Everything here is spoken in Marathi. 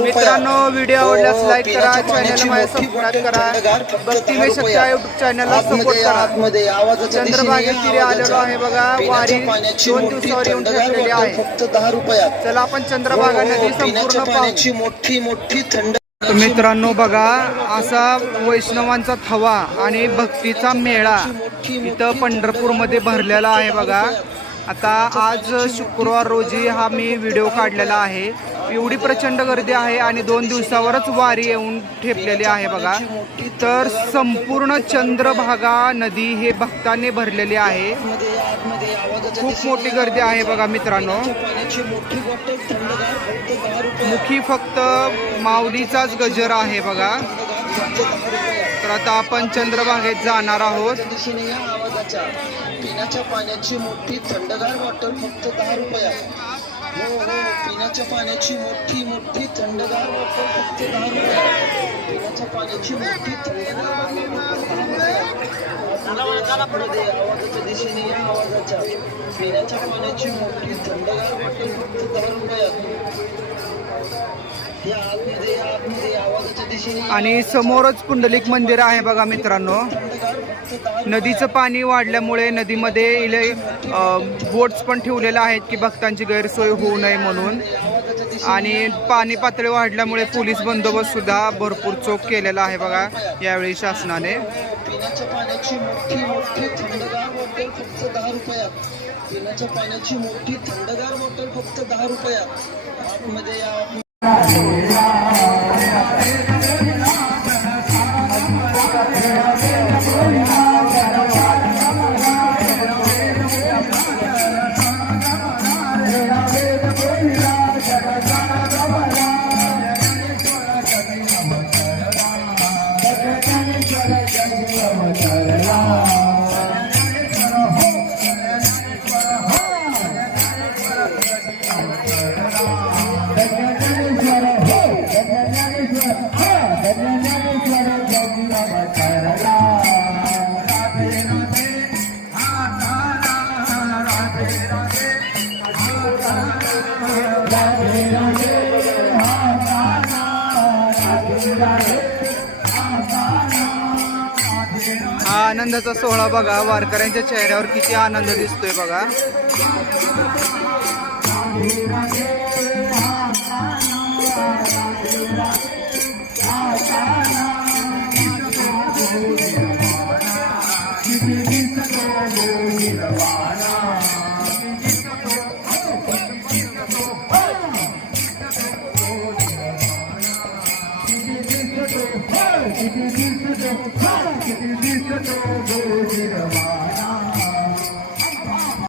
मित्रांनो व्हिडिओ आवडल्यास लाईक करा चॅनल माझ्या सबस्क्राईब करा. भक्ती में शक्ती युट्यूब चॅनलला सपोर्ट करा. चंद्रभागे तिरे आलेलो आहे बघा. वारी दोन दिवसावर येऊन ठेवलेली आहे. फक्त दहा रुपयात. चला आपण चंद्रभागा नदी पिण्याच्या संपूर्ण पाण्याची मोठी मोठी थंड तर मित्रांनो बघा असा वैष्णवांचा थवा आणि भक्तीचा मेळा इथं पंढरपूरमध्ये भरलेला आहे बघा. आता आज शुक्रवार रोजी हा मी व्हिडिओ काढलेला आहे. एवढी प्रचंड गर्दी आहे आणि दोन दिवसावरच वारी येऊन ठेपलेली आहे बघा. तर संपूर्ण चंद्रभागा नदी हे भक्तांनी भरलेली आहे. खूप मोठी गर्दी आहे बघा मित्रांनो. मुखी फक्त माऊलीचाच गजर आहे बघा. तर आता आपण चंद्रभागेत जाणार आहोत. पिण्याच्या पाण्याची मोठी थंडगार बॉटल फक्त दहा रुपयात हो हो पिण्याच्या पाण्याची मोठी मोठी थंडगार बॉटल फक्त दहा रुपयात पिण्याच्या पाण्याची मोठी थंडगार आवाजाच्या दिशेने या आवाजाच्या. पिण्याच्या पाण्याची मोठी थंडगार बॉटल फक्त दहा रुपयात या आतमध्ये या आतमध्ये आवाजाच्या दिशेने या आणि समोरच पुंडलिक मंदिर आहे बघा मित्रांनो. नदीचं पाणी वाढल्यामुळे नदीमध्ये इले बोट्स पण ठेवलेले आहेत की भक्तांची गैरसोय होऊ नये म्हणून. आणि पाणी पातळी वाढल्यामुळे पोलीस बंदोबस्त सुद्धा भरपूर चोख केलेला आहे बघा यावेळी शासनाने. पिण्याच्या पाण्याची मोठी पिण्याच्या पाण्याची मोठी थंडगार बॉटल फक्त दहा रुपयात. आतमध्ये या हा आनंदाचा सोहळा बघा. वारकऱ्यांच्या चेहऱ्यावर किती आनंद दिसतोय बघा. দিদি দিদি তো দিদি দিদি তো